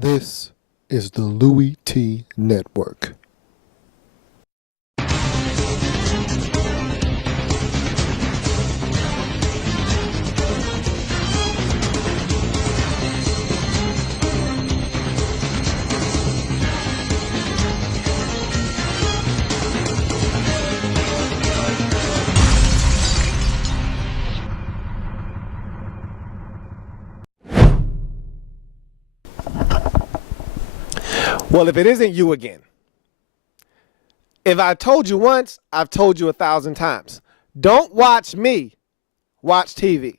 This is the Louis T. Network. Well, if it isn't you again, if I told you once, I've told you 1,000 times. Don't watch me, watch TV.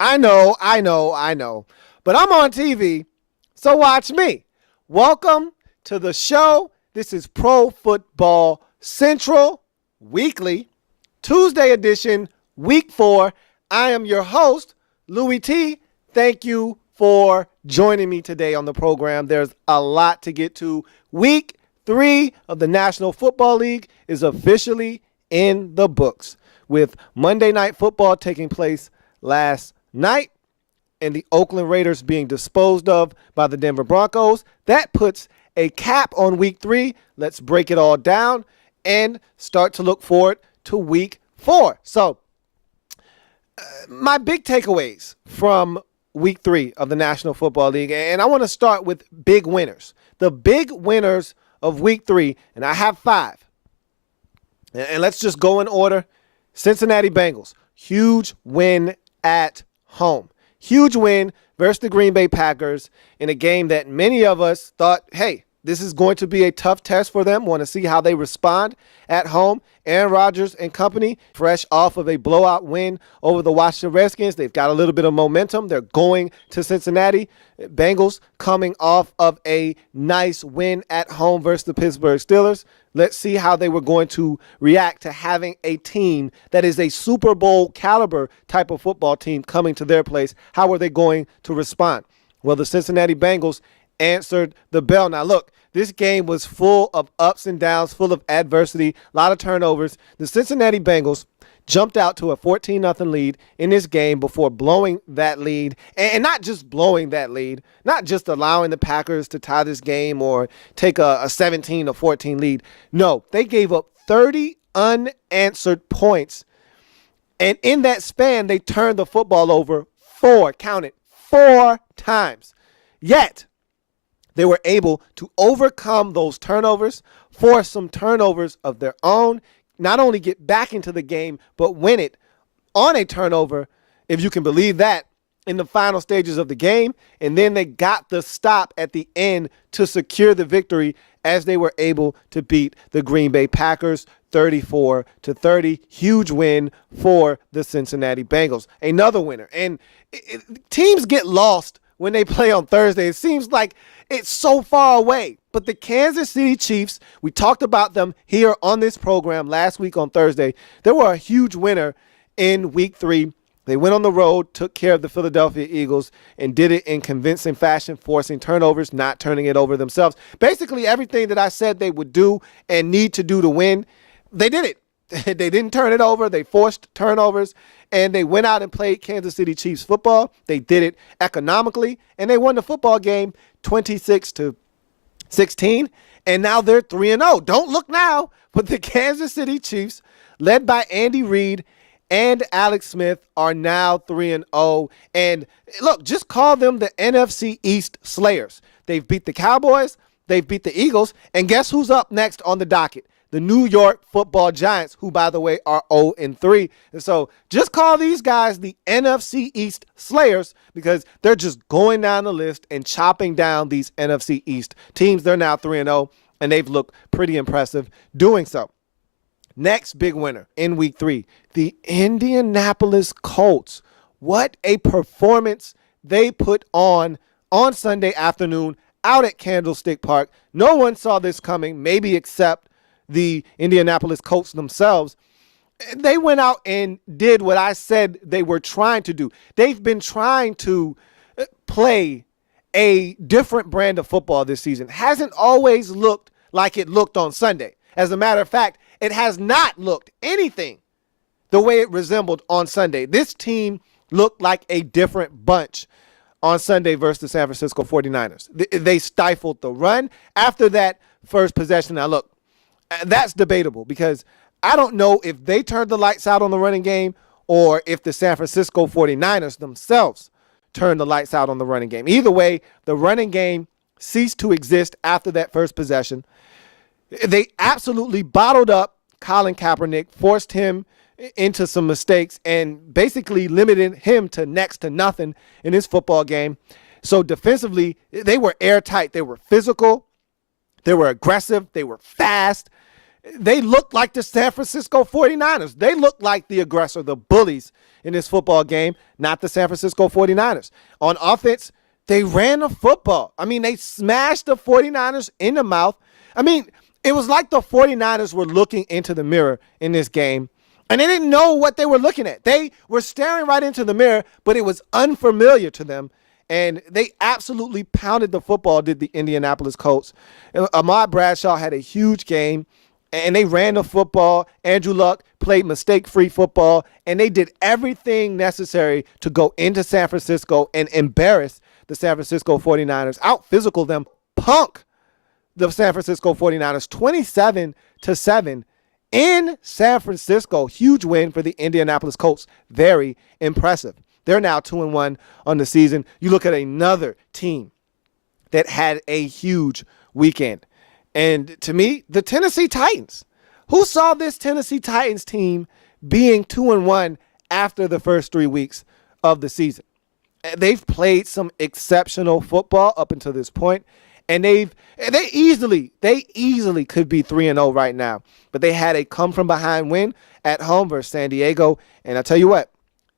I know. But I'm on TV, so watch me. Welcome to the show. This is Pro Football Central Weekly, Tuesday edition, Week 4. I am your host, Louis T. Thank you for joining me today on the program. There's a lot to get to. Week 3 of the National Football League is officially in the books, with Monday Night Football taking place last night and the Oakland Raiders being disposed of by the Denver Broncos. That puts a cap on Week 3. Let's break it all down and start to look forward to Week 4. So, my big takeaways from Week 3 of the National Football League, and I want to start with big winners. The big winners of Week 3, and I have 5. And let's just go in order. Cincinnati Bengals, huge win at home. Huge win versus the Green Bay Packers in a game that many of us thought, hey, this is going to be a tough test for them. Want to see how they respond at home. Aaron Rodgers and company, fresh off of a blowout win over the Washington Redskins. They've got a little bit of momentum. They're going to Cincinnati. Bengals coming off of a nice win at home versus the Pittsburgh Steelers. Let's see how they were going to react to having a team that is a Super Bowl caliber type of football team coming to their place. How are they going to respond? Well, the Cincinnati Bengals answered the bell. Now, look, this game was full of ups and downs, full of adversity, a lot of turnovers. The Cincinnati Bengals jumped out to a 14-0 lead in this game before blowing that lead, and not just blowing that lead, not just allowing the Packers to tie this game or take a 17-14 lead. No, they gave up 30 unanswered points, and in that span, they turned the football over 4 times. Yet, they were able to overcome those turnovers, force some turnovers of their own, not only get back into the game, but win it on a turnover, if you can believe that, in the final stages of the game. And then they got the stop at the end to secure the victory as they were able to beat the Green Bay Packers 34-30. Huge win for the Cincinnati Bengals. Another winner. And teams get lost when they play on Thursday. It seems like it's so far away. But the Kansas City Chiefs, we talked about them here on this program last week on Thursday. They were a huge winner in Week 3. They went on the road, took care of the Philadelphia Eagles, and did it in convincing fashion, forcing turnovers, not turning it over themselves. Basically, everything that I said they would do and need to do to win, they did it. They didn't turn it over. They forced turnovers, and they went out and played Kansas City Chiefs football. They did it economically, and they won the football game 26-16, and now they're 3-0. Don't look now, but the Kansas City Chiefs, led by Andy Reid and Alex Smith, are now 3-0. And look, just call them the NFC East Slayers. They've beat the Cowboys, they've beat the Eagles, and guess who's up next on the docket? The New York Football Giants, who, by the way, are 0-3. And so just call these guys the NFC East Slayers, because they're just going down the list and chopping down these NFC East teams. They're now 3-0, and they've looked pretty impressive doing so. Next big winner in Week 3, the Indianapolis Colts. What a performance they put on Sunday afternoon out at Candlestick Park. No one saw this coming, maybe except the Indianapolis Colts themselves. They went out and did what I said they were trying to do. They've been trying to play a different brand of football this season. Hasn't always looked like it looked on Sunday. As a matter of fact, it has not looked anything the way it resembled on Sunday. This team looked like a different bunch. on Sunday versus the San Francisco 49ers. They stifled the run after that first possession. Now, look, that's debatable because I don't know if they turned the lights out on the running game or if the San Francisco 49ers themselves turned the lights out on the running game. Either way, the running game ceased to exist after that first possession. They absolutely bottled up Colin Kaepernick, forced him into some mistakes, and basically limited him to next to nothing in his football game. So defensively, they were airtight. They were physical. They were aggressive. They were fast. They looked like the San Francisco 49ers. They looked like the aggressor, the bullies in this football game, not the San Francisco 49ers. On offense, they ran the football. I mean, they smashed the 49ers in the mouth. I mean, it was like the 49ers were looking into the mirror in this game, and they didn't know what they were looking at. They were staring right into the mirror, but it was unfamiliar to them, and they absolutely pounded the football, did the Indianapolis Colts. Ahmad Bradshaw had a huge game, and they ran the football. Andrew Luck played mistake-free football, and they did everything necessary to go into San Francisco and embarrass the San Francisco 49ers, out-physical them, punk the San Francisco 49ers 27-7 in San Francisco. Huge win for the Indianapolis Colts. Very impressive. They're now 2-1 on the season. You look at another team that had a huge weekend. And to me, the Tennessee Titans. Who saw this Tennessee Titans team being 2-1 after the first 3 weeks of the season? They've played some exceptional football up until this point, and they easily could be 3-0 right now. But they had a come-from-behind win at home versus San Diego. And I tell you what,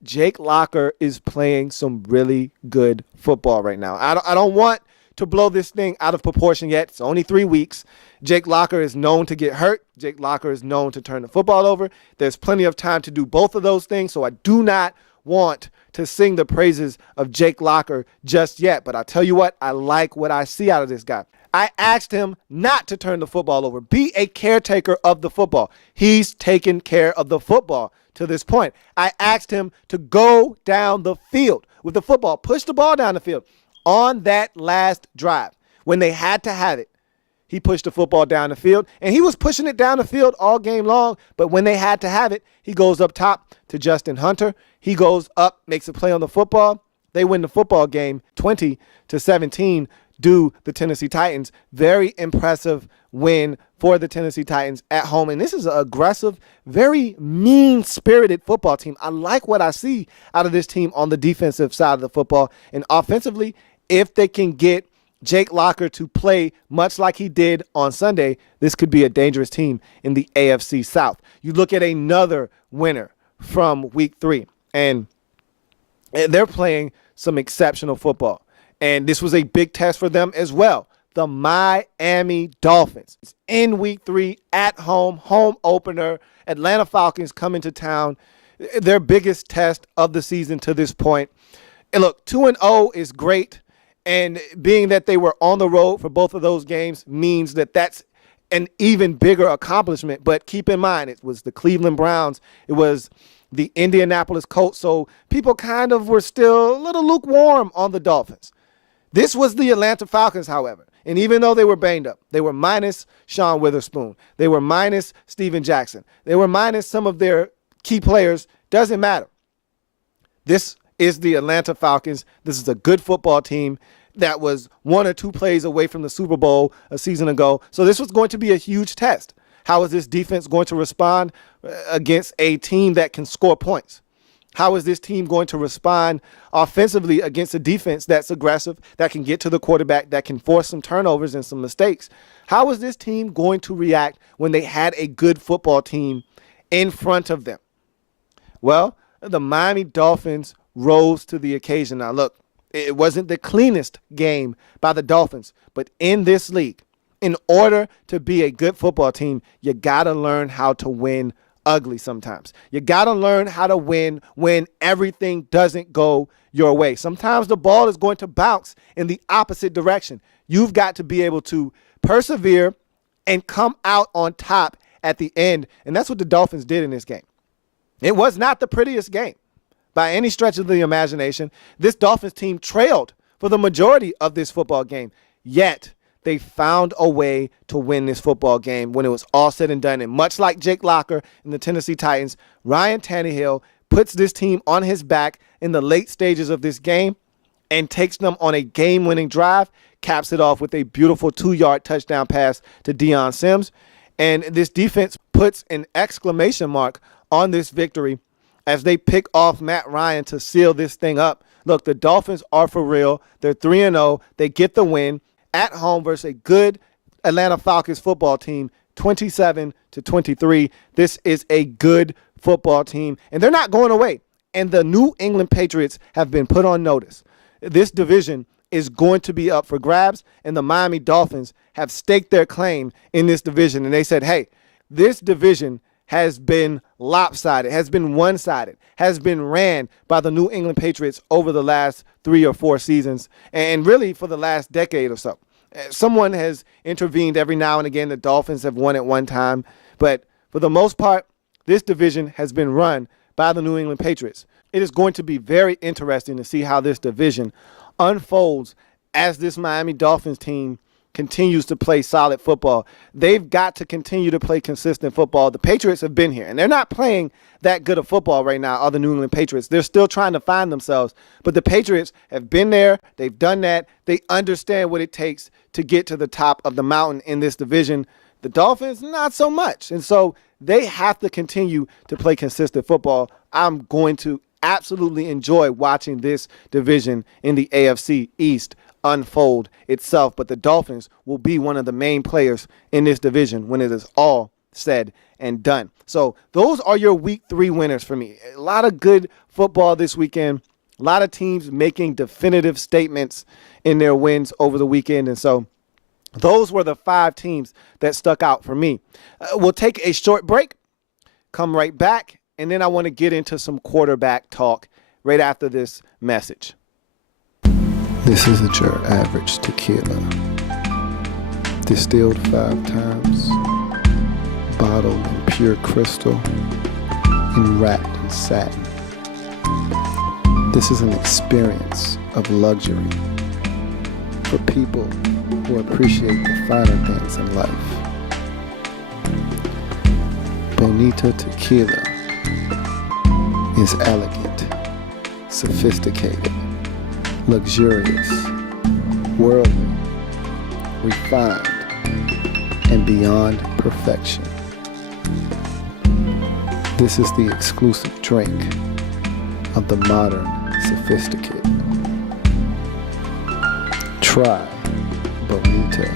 Jake Locker is playing some really good football right now. I don't want to blow this thing out of proportion yet. It's only 3 weeks. Jake Locker is known to get hurt. Jake Locker is known to turn the football over. There's plenty of time to do both of those things, so I do not want to sing the praises of Jake Locker just yet. But I tell you what, I like what I see out of this guy. I asked him not to turn the football over. Be a caretaker of the football. He's taken care of the football to this point. I asked him to go down the field with the football, push the ball down the field. On that last drive, when they had to have it, he pushed the football down the field, and he was pushing it down the field all game long. But when they had to have it, he goes up top to Justin Hunter. He goes up, makes a play on the football. They win the football game 20-17, do the Tennessee Titans. Very impressive win for the Tennessee Titans at home. And this is an aggressive, very mean-spirited football team. I like what I see out of this team on the defensive side of the football. And offensively, if they can get Jake Locker to play much like he did on Sunday, this could be a dangerous team in the AFC South. You look at another winner from Week 3, and they're playing some exceptional football. And this was a big test for them as well. The Miami Dolphins in Week 3 at home, home opener. Atlanta Falcons coming to town. Their biggest test of the season to this point. And look, 2-0 is great. And being that they were on the road for both of those games means that that's an even bigger accomplishment. But keep in mind, it was the Cleveland Browns. It was the Indianapolis Colts. So people kind of were still a little lukewarm on the Dolphins. This was the Atlanta Falcons, however. And even though they were banged up, they were minus Sean Witherspoon. They were minus Steven Jackson. They were minus some of their key players. Doesn't matter. This is the Atlanta Falcons. This is a good football team that was 1 or 2 plays away from the Super Bowl a season ago. So this was going to be a huge test. How is this defense going to respond against a team that can score points? How is this team going to respond offensively against a defense that's aggressive, that can get to the quarterback, that can force some turnovers and some mistakes? How is this team going to react when they had a good football team in front of them? Well, the Miami Dolphins rose to the occasion. Now, look, it wasn't the cleanest game by the Dolphins, but in this league, in order to be a good football team, you got to learn how to win ugly sometimes. You got to learn how to win when everything doesn't go your way. Sometimes the ball is going to bounce in the opposite direction. You've got to be able to persevere and come out on top at the end, and that's what the Dolphins did in this game. It was not the prettiest game by any stretch of the imagination. This Dolphins team trailed for the majority of this football game, yet they found a way to win this football game when it was all said and done. And much like Jake Locker and the Tennessee Titans, Ryan Tannehill puts this team on his back in the late stages of this game and takes them on a game-winning drive, caps it off with a beautiful 2-yard touchdown pass to Deion Sims. And this defense puts an exclamation mark on this victory as they pick off Matt Ryan to seal this thing up. Look, the Dolphins are for real. They're 3-0. They get the win at home versus a good Atlanta Falcons football team, 27-23. This is a good football team, and they're not going away. And the New England Patriots have been put on notice. This division is going to be up for grabs, and the Miami Dolphins have staked their claim in this division. And they said, hey, this division has been lopsided, has been one-sided, has been ran by the New England Patriots over the last 3 or 4 seasons, and really for the last decade or so. Someone has intervened every now and again. The Dolphins have won at one time, but for the most part, this division has been run by the New England Patriots. It is going to be very interesting to see how this division unfolds as this Miami Dolphins team continues to play solid football. They've got to continue to play consistent football. The Patriots have been here, and they're not playing that good of football right now, are the New England Patriots. They're still trying to find themselves, but the Patriots have been there. They've done that. They understand what it takes to get to the top of the mountain in this division. The Dolphins, not so much, and so they have to continue to play consistent football. I'm going to absolutely enjoy watching this division in the AFC East unfold itself, but the Dolphins will be one of the main players in this division when it is all said and done. So those are your week 3 winners for me. A lot of good football this weekend, a lot of teams making definitive statements in their wins over the weekend, and so those were the 5 teams that stuck out for me. We'll take a short break, come right back, and then I want to get into some quarterback talk right after this message. This isn't your average tequila. Distilled 5 times, bottled in pure crystal, and wrapped in satin. This is an experience of luxury for people who appreciate the finer things in life. Bonita Tequila is elegant, sophisticated, luxurious, worldly, refined, and beyond perfection. This is the exclusive drink of the modern sophisticated. Try Bonita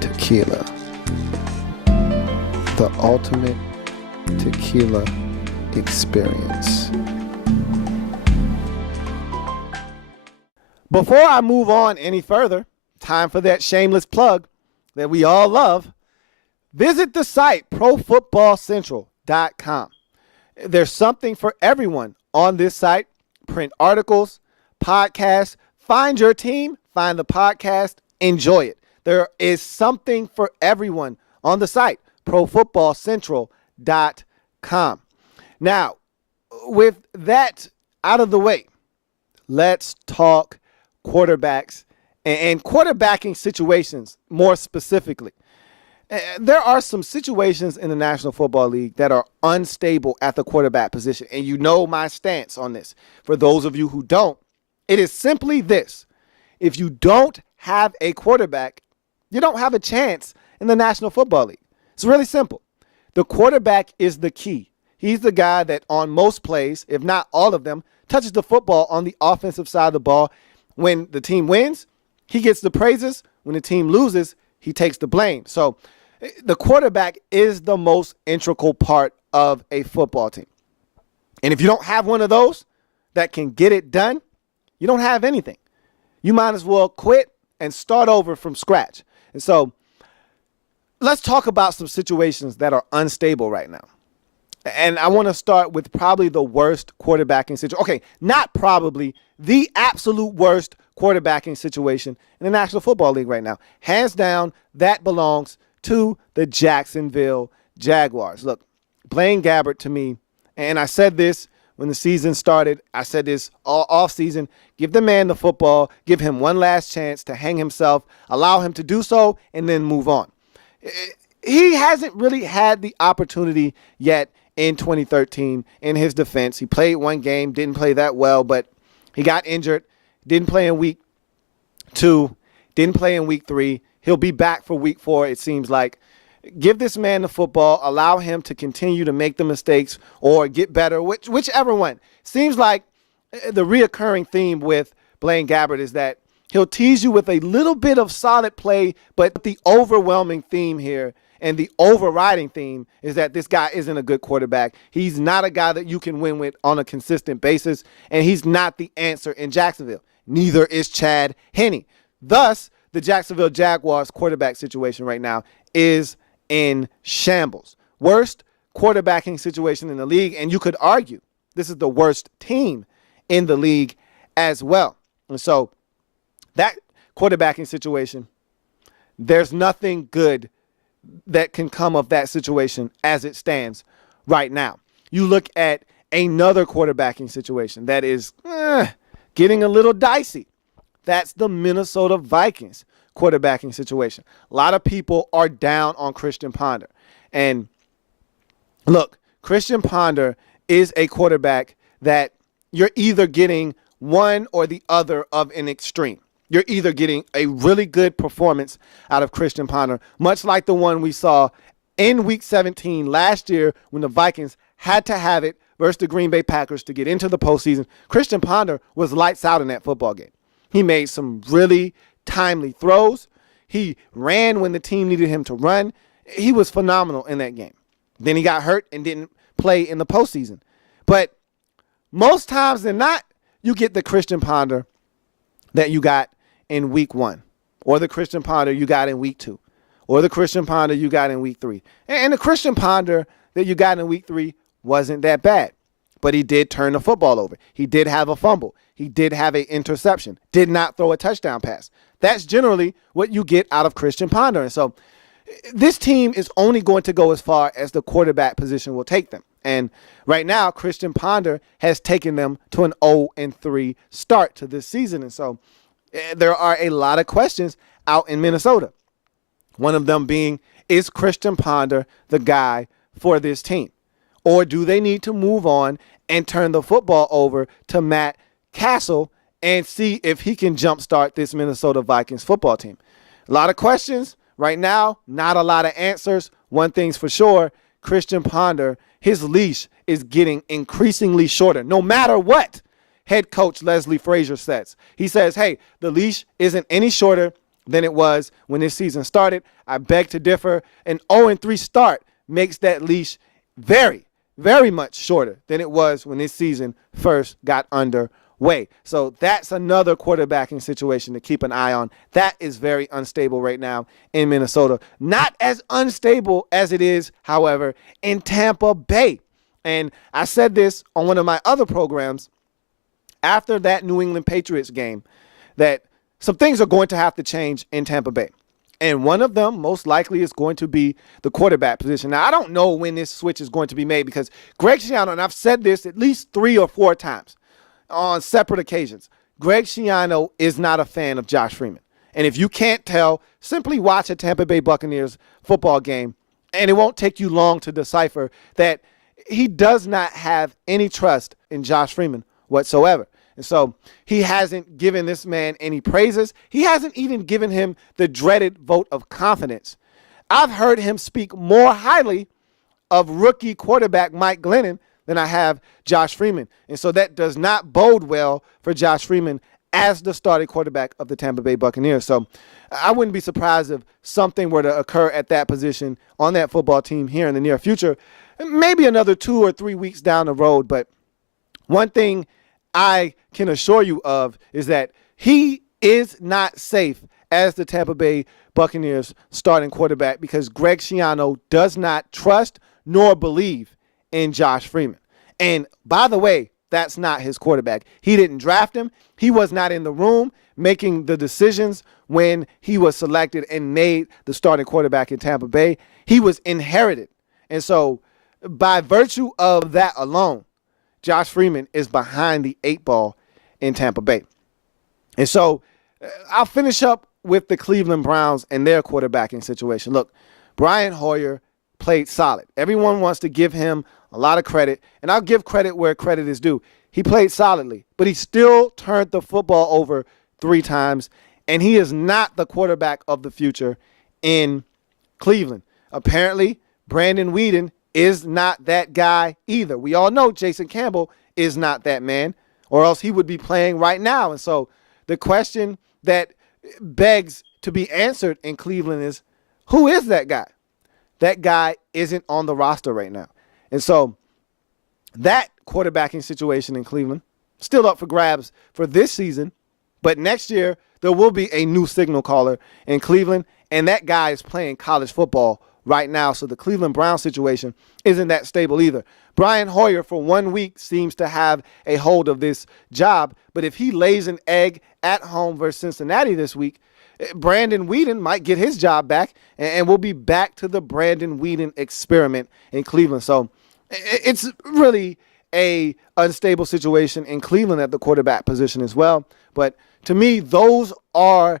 Tequila, the ultimate tequila experience. Before I move on any further, time for that shameless plug that we all love. Visit the site profootballcentral.com. There's something for everyone on this site. Print articles, podcasts, find your team, find the podcast, enjoy it. There is something for everyone on the site, profootballcentral.com. Now, with that out of the way, let's talk quarterbacks and quarterbacking situations more specifically. There are some situations in the National Football League that are unstable at the quarterback position, and you know my stance on this. For those of you who don't, it is simply this. If you don't have a quarterback, you don't have a chance in the National Football League. It's really simple. The quarterback is the key. He's the guy that on most plays, if not all of them, touches the football on the offensive side of the ball. When the team wins, he gets the praises. When the team loses, he takes the blame. So the quarterback is the most integral part of a football team. And if you don't have one of those that can get it done, you don't have anything. You might as well quit and start over from scratch. And so let's talk about some situations that are unstable right now. And I want to start with probably the worst quarterbacking situation. Okay, not probably, the absolute worst quarterbacking situation in the National Football League right now. Hands down, that belongs to the Jacksonville Jaguars. Look, Blaine Gabbert to me, and I said this when the season started. I said this all off season. Give the man the football. Give him one last chance to hang himself. Allow him to do so and then move on. He hasn't really had the opportunity yet in 2013 in his defense. He played one game, didn't play that well, but he got injured. Didn't play in week 2. Didn't play in week 3. He'll be back for week 4, it seems like. Give this man the football. Allow him to continue to make the mistakes or get better, whichever one. Seems like the reoccurring theme with Blaine Gabbert is that he'll tease you with a little bit of solid play, but the overwhelming theme here and the overriding theme is that this guy isn't a good quarterback. He's not a guy that you can win with on a consistent basis, and he's not the answer in Jacksonville. Neither is Chad Henne. Thus, the Jacksonville Jaguars quarterback situation right now is in shambles. Worst quarterbacking situation in the league, and you could argue this is the worst team in the league as well. And so that quarterbacking situation, there's nothing good that can come of that situation as it stands right now. You look at another quarterbacking situation that is getting a little dicey. That's the Minnesota Vikings quarterbacking situation. A lot of people are down on Christian Ponder. And look, Christian Ponder is a quarterback that you're either getting one or the other of an extreme. You're either getting a really good performance out of Christian Ponder, much like the one we saw in Week 17 last year when the Vikings had to have it versus the Green Bay Packers to get into the postseason. Christian Ponder was lights out in that football game. He made some really timely throws. He ran when the team needed him to run. He was phenomenal in that game. Then he got hurt and didn't play in the postseason. But most times than not, you get the Christian Ponder that you got in week 1, or the Christian Ponder you got in week 2, or the Christian Ponder you got in week 3. And the Christian Ponder that you got in week 3 wasn't that bad, but he did turn the football over. He did have a fumble. He did have an interception, did not throw a touchdown pass. That's generally what you get out of Christian Ponder. And so this team is only going to go as far as the quarterback position will take them. And right now, Christian Ponder has taken them to an 0-3 start to this season. And so there are a lot of questions out in Minnesota. One of them being, is Christian Ponder the guy for this team? Or do they need to move on and turn the football over to Matt Castle and see if he can jumpstart this Minnesota Vikings football team? A lot of questions right now, not a lot of answers. One thing's for sure, Christian Ponder, his leash is getting increasingly shorter, no matter what head coach Leslie Frazier says. He says, hey, the leash isn't any shorter than it was when this season started. I beg to differ. An 0-3 start makes that leash very, very much shorter than it was when this season first got underway. So that's another quarterbacking situation to keep an eye on. That is very unstable right now in Minnesota. Not as unstable as it is, however, in Tampa Bay. And I said this on one of my other programs after that New England Patriots game, that some things are going to have to change in Tampa Bay. And one of them most likely is going to be the quarterback position. Now, I don't know when this switch is going to be made because Greg Schiano, and I've said this at least 3 or 4 times on separate occasions, Greg Schiano is not a fan of Josh Freeman. And if you can't tell, simply watch a Tampa Bay Buccaneers football game, and it won't take you long to decipher that he does not have any trust in Josh Freeman whatsoever. And so he hasn't given this man any praises. He hasn't even given him the dreaded vote of confidence. I've heard him speak more highly of rookie quarterback Mike Glennon than I have Josh Freeman. And so that does not bode well for Josh Freeman as the starting quarterback of the Tampa Bay Buccaneers. So I wouldn't be surprised if something were to occur at that position on that football team here in the near future, maybe another 2 or 3 weeks down the road. But one thing I can assure you of is that he is not safe as the Tampa Bay Buccaneers starting quarterback because Greg Schiano does not trust nor believe in Josh Freeman. And by the way, that's not his quarterback. He didn't draft him. He was not in the room making the decisions when he was selected and made the starting quarterback in Tampa Bay. He was inherited. And so by virtue of that alone, Josh Freeman is behind the 8 ball in Tampa Bay. And so I'll finish up with the Cleveland Browns and their quarterbacking situation. Look, Brian Hoyer played solid. Everyone wants to give him a lot of credit, and I'll give credit where credit is due. He played solidly, but he still turned the football over 3 times, and he is not the quarterback of the future in Cleveland. Apparently, Brandon Weeden is not that guy either. We all know Jason Campbell is not that man, or else he would be playing right now. And so the question that begs to be answered in Cleveland is, who is that guy? That guy isn't on the roster right now. And so that quarterbacking situation in Cleveland, still up for grabs for this season, but next year there will be a new signal caller in Cleveland, and that guy is playing college football right now. So the Cleveland Browns situation isn't that stable either. Brian Hoyer, for 1 week, seems to have a hold of this job, but if he lays an egg at home versus Cincinnati this week, Brandon Weeden might get his job back, and we'll be back to the Brandon Weeden experiment in Cleveland. So it's really a unstable situation in Cleveland at the quarterback position as well. But to me, those are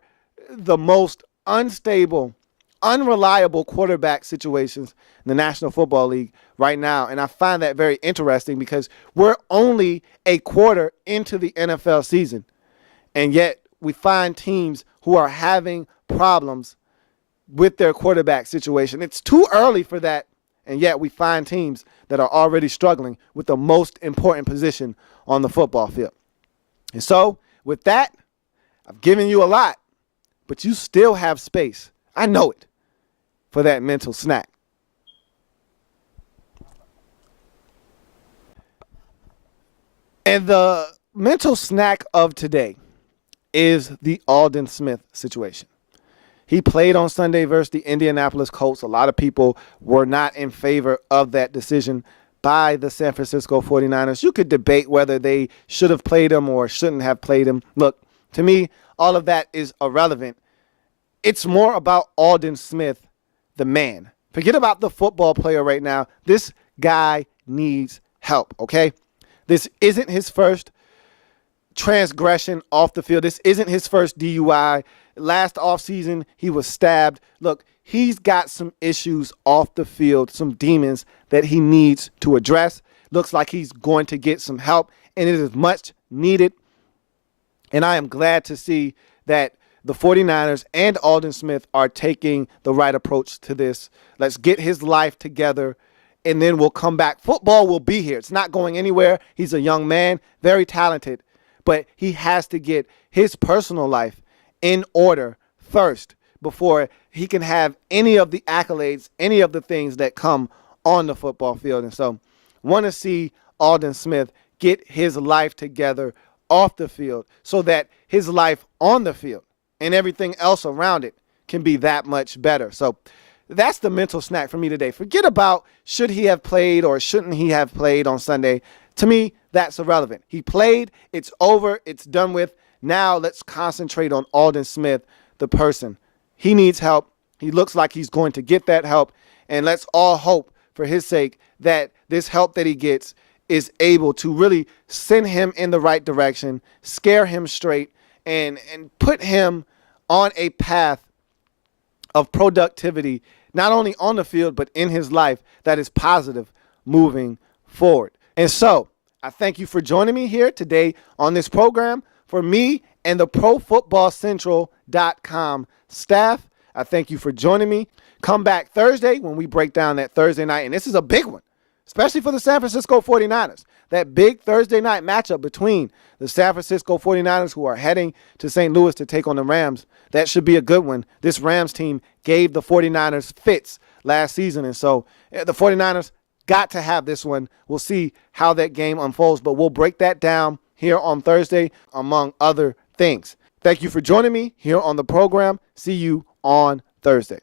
the most unstable, unreliable quarterback situations in the National Football League right now. And I find that very interesting because we're only a quarter into the NFL season, and yet we find teams who are having problems with their quarterback situation. It's too early for that, and yet we find teams that are already struggling with the most important position on the football field. And so with that, I've given you a lot, but you still have space, I know it, for that mental snack. And the mental snack of today is the Aldon Smith situation. He played on Sunday versus the Indianapolis Colts. A lot of people were not in favor of that decision by the San Francisco 49ers. You could debate whether they should have played him or shouldn't have played him. Look, to me, all of that is irrelevant. It's more about Aldon Smith, the man. Forget about the football player right now. This guy needs help, okay? This isn't his first transgression off the field. This isn't his first DUI. Last offseason, he was stabbed. Look, he's got some issues off the field, some demons that he needs to address. Looks like he's going to get some help, and it is much needed. And I am glad to see that the 49ers and Aldon Smith are taking the right approach to this. Let's get his life together, and then we'll come back. Football will be here. It's not going anywhere. He's a young man, very talented, but he has to get his personal life in order first before he can have any of the accolades, any of the things that come on the football field. And so want to see Aldon Smith get his life together off the field so that his life on the field and everything else around it can be that much better. So that's the mental snack for me today. Forget about should he have played or shouldn't he have played on Sunday. To me, that's irrelevant. He played. It's over. It's done with. Now let's concentrate on Aldon Smith, the person. He needs help. He looks like he's going to get that help. And let's all hope for his sake that this help that he gets is able to really send him in the right direction, scare him straight, and put him on a path of productivity, not only on the field, but in his life that is positive moving forward. And so I thank you for joining me here today on this program. For me and the ProFootballCentral.com staff, I thank you for joining me. Come back Thursday when we break down that Thursday night, and this is a big one, especially for the San Francisco 49ers. That big Thursday night matchup between the San Francisco 49ers, who are heading to St. Louis to take on the Rams. That should be a good one. This Rams team gave the 49ers fits last season, and so the 49ers got to have this one. We'll see how that game unfolds, but we'll break that down here on Thursday, among other things. Thank you for joining me here on the program. See you on Thursday.